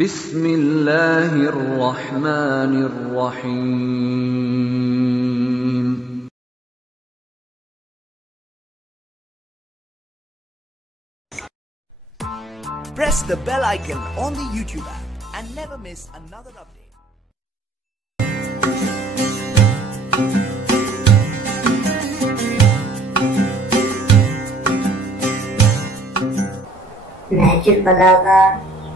بسم اللہ الرحمن الرحیم. Press the bell icon on the YouTube app and never miss another update. نہج البلاغہ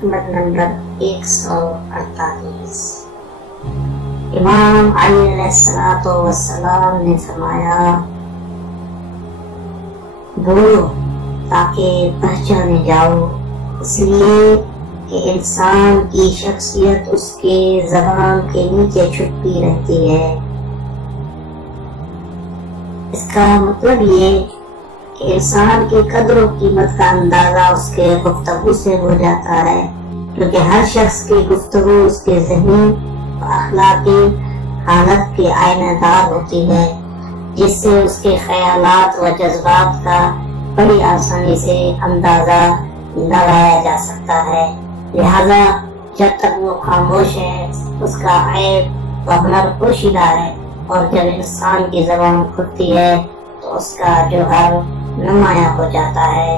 حکمت number 148. امام علی علیہ السلام نے فرمایا، بولو تاکہ پہچانے جاؤ، اس لیے کہ انسان کی شخصیت اس کے زبان کے نیچے چھپی رہتی ہے. اس کا مطلب یہ کہ انسان کی قدر و قیمت کا اندازہ اس کے گفتگو سے ہو جاتا ہے، کیونکہ ہر شخص کی گفتگو اس کے ذہنی و اخلاقی حالت کی آئینہ دار ہوتی ہے، جس سے اس کے خیالات و جذبات کا بڑی آسانی سے اندازہ لگایا جا سکتا ہے. لہذا جب تک وہ خاموش ہے اس کا عیب و ہنر پوشیدہ ہے، اور جب انسان کی زبان کھلتی ہے تو اس کا جوہر نمایاں ہو جاتا ہے.